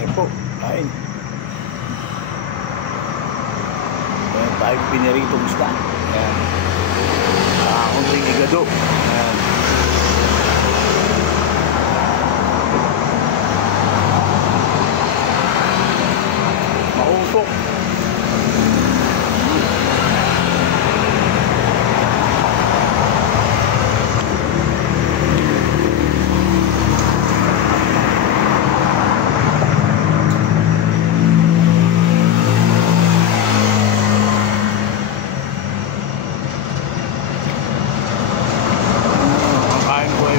Kain po. Kain. Ayan, tayo piniritong isda. Ayan. Kunting igado. Ayan. Mausok.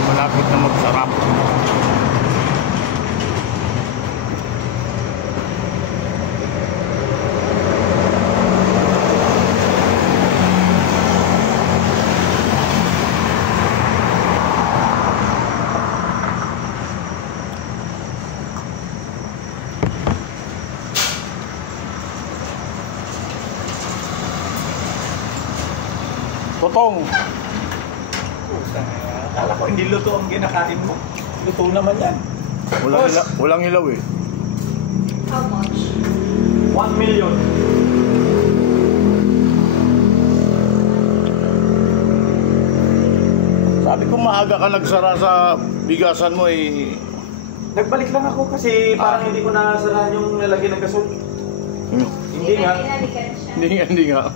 Malapit na magsarap. Totong. Akala ko hindi luto ang ginakain mo. Luto naman yan. Walang hilaw eh. How much? 1 million. Sabi ko maaga ka nagsara sa bigasan mo eh. Nagbalik lang ako kasi parang hindi ko nasarahan yung lalagyan ng gasol. Hindi nga. Hindi nga. Hindi nga.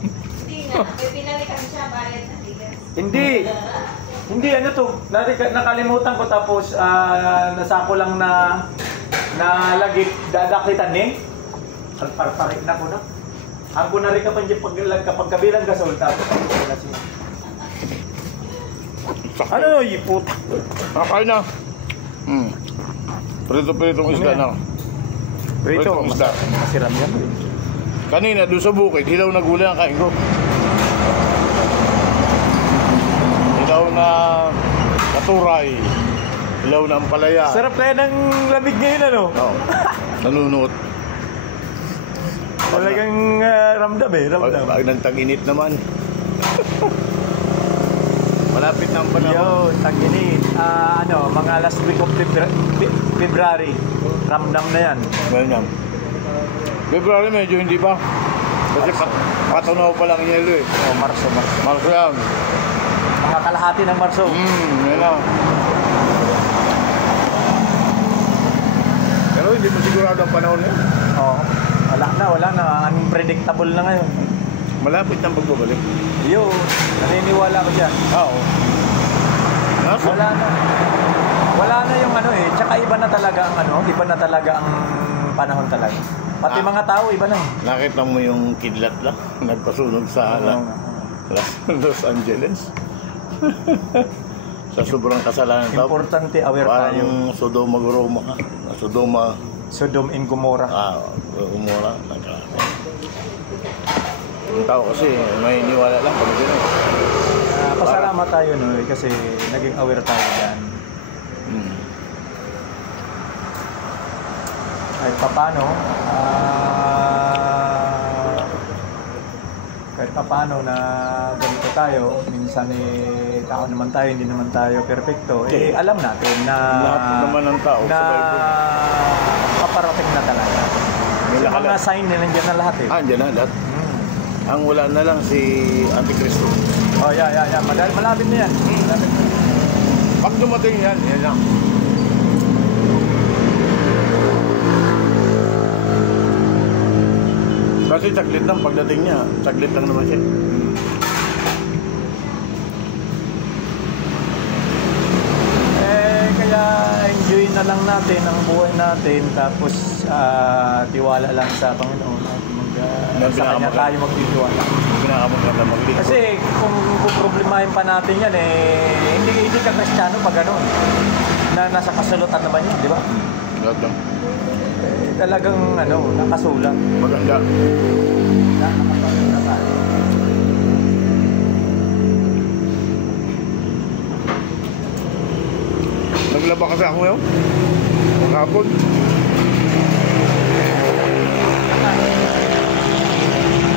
May pinalikan siya, bayad na bigas. Hindi, ano to, nakalimutan ko tapos nasako lang na lagit dadaklitan ni. Alparparik na ko na. Ang kunari ka pa kapag kabilang gasol tapos ako ko na siya. Ano yung puta? Nakain na. Prito-pritong isda na. Prito, isda. Masiram yan. Kanina doon sa bukid, hilaw na gulay ang kain ko. Hilaw na katuray. Hilaw na ampalaya. Sarap kaya ng lamig ngayon, ano? Oo. Nanunuot. Talagang ramdam eh, ramdam. Pag nagtag-init naman. Malapit na ang panahon. Yo, tag-init. Mga last week of February. Ramdam na yan. Ganyan. February medyo hindi pa. Kasi patunaw pa lang yelo eh. Marso. Marso yan. Makakalahati ng Marso. Yan lang. Pero hindi mo sigurado ang panahon niya. Oo. Wala na. Unpredictable na ngayon. Malapit na pagbabalik. Yo, naniniwala ko dyan. Oo. Wala na yung ano eh. Tsaka iba na talaga ang panahon talaga. Pati mga tao, iba na. Nakita mo yung kidlat lang, nagpasunog sa Los Angeles. Sa sobrang kasalanan tao. Importante, aware tayo. Parang Sodoma Gomorra. Sodom and Gomorrah. Gomorrah. Yung tao kasi may niwala lang pag gano'n. Pasalamat tayo kasi naging aware tayo dyan. Kahit paano na ganito tayo, minsan tao naman tayo, hindi naman tayo perfecto. Alam natin na lahat naman ng tao na paparating na talaga. Yung mga sign na nandiyan na lahat eh. Nandiyan na lahat. Ang wala na lang si Antikristo. Oh, yeah. Malapit na yan. Pag dumating yan lang. Kasi saglit lang pagdating niya. Saglit lang naman siya. Kaya enjoy na lang natin ang buhay natin. Tapos tiwala lang sa Panginoon. Sa Kanya tayo magtitiwala. Pinakamaganda maglingkod. Kasi kung problemahin pa natin yan, hindi ka Kristiyano pag gano'n. Na nasa kasulutan naman yan, di ba? Lahat lang. Talagang nakasulat. Maganda. Nakapaganda tayo. Naglaba kasi ako ngayon. Maghapon.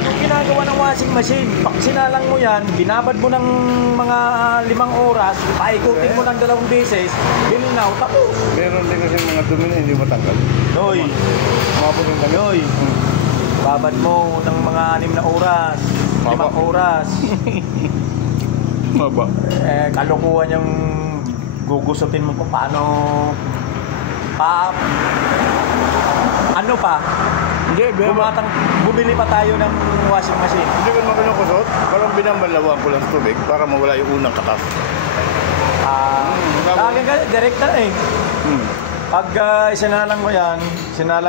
Anong ginagawa ng washing machine. Pag sinalang mo yan, binabad mo ng mga 5 oras, paikutin mo ng 2 beses, bilinaw, tapos. Meron din kasi mga dumi na hindi matanggal. Noy, Umabot yung damit. Noy, babad mo ng mga 6 na oras, 5 oras. Maba. Kalukuhan yung gugustutin mo kung paano ano pa? Hindi, Bumili pa tayo ng washing machine. Hindi ko naman kinukusot. Parang binabanlawan ko lang sa tubig para mawala yung unang katas. Lagi ka, direkta eh. Hmm. Pag sinalang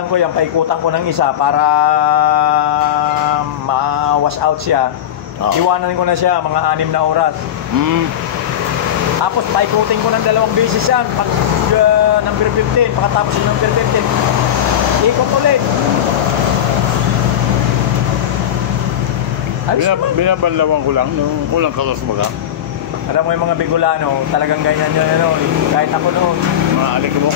ko yan, paikutan ko ng isa para ma-wash out siya. Iwanan ko na siya mga 6 na oras. Tapos paikutin ko ng 2 beses yan. Pag number 15, pagkatapos yung number 15, ikot ulit. Binabanlawan ko lang nung unang katas baga. Alam mo yung mga Bigolano, talagang ganyan yun, ano, kahit ako noon. Mga alik mo.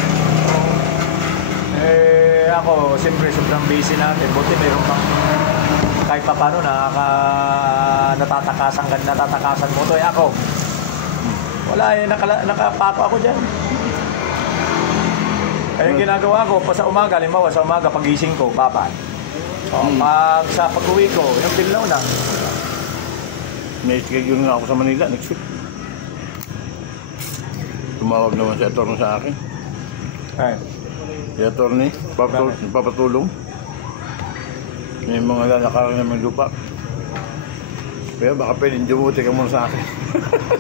Ako, siyempre, sobrang busy natin. Buti mayroon pang kahit pa paano natatakasan mo to. Ako, wala nakapako ako dyan. Kaya yung ginagawa ko, pa sa umaga, halimbawa sa umaga, pagising ko, babad. Pag sa pag-uwi ko, yung bilnaw na. May schedule nga ako sa Manila next week. Tumawag naman si attorney sa akin. Ay. Si attorney, papatulong. May mga lalakaran naman lupa. Kaya baka pwedeng dumuti ka muna sa akin.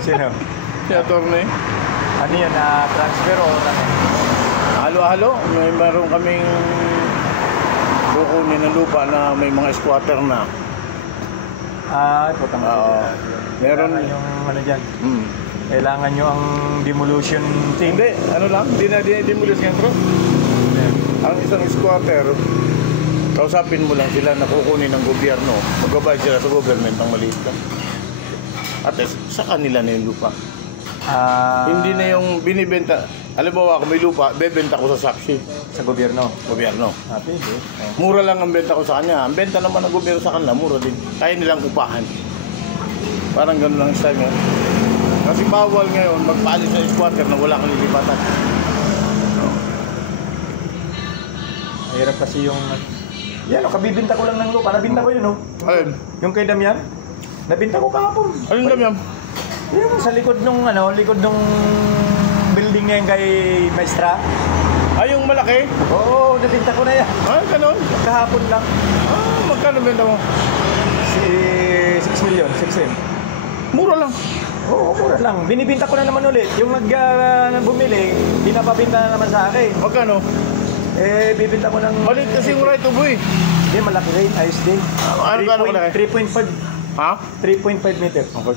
Sino? Si attorney. Ano yan, transfer o ano? Halo-halo. May meron kaming kukunin ng lupa na may mga squatter na. Putang meron. Kailangan yung ano dyan. Hmm. Kailangan nyo ang demolition team. Hindi, ano lang, hindi na demolish sentro. Ang isang squatter, kausapin mo lang sila na kukunin ng gobyerno. Magbabayad sila sa government ang maliit lang. At sa kanila na yung lupa. Hindi na yung binibenta. Alam mo ako may lupa, bebenta ko sa saksi. Sa gobyerno. Gobyerno. Pwede. Mura lang ang benta ko sa kanya. Ang benta naman ng gobyerno sa kanila, mura din. Kaya nilang upahan. Parang ganun lang style ngayon. Kasi bawal ngayon magpaalis sa squatter na wala kang lilipatan. Mahirap kasi yung... Yan, kabibinta ko lang ng lupa. Nabinta ko yun, no? Ayun. Yung kay Damian, nabinta ko kahapon. Ayun Damian? Yung sa likod nung building ngayon kay Maestra. Ay, yung malaki? Oo, nabinta ko na yan. Ay, ganun. Kahapon lang. Magkano benta mo? 6 million, 6 M. Mura lang. Oo, mura lang. Binibinta ko na naman ulit. Yung bumili, pinapabinta na naman sa akin. Magkano? Bibinta ko ng... Malit kasi yung right of way. Hindi, malaki rin. Ayos din. Ano 3.5. Ha? 3.5 meters. Okay.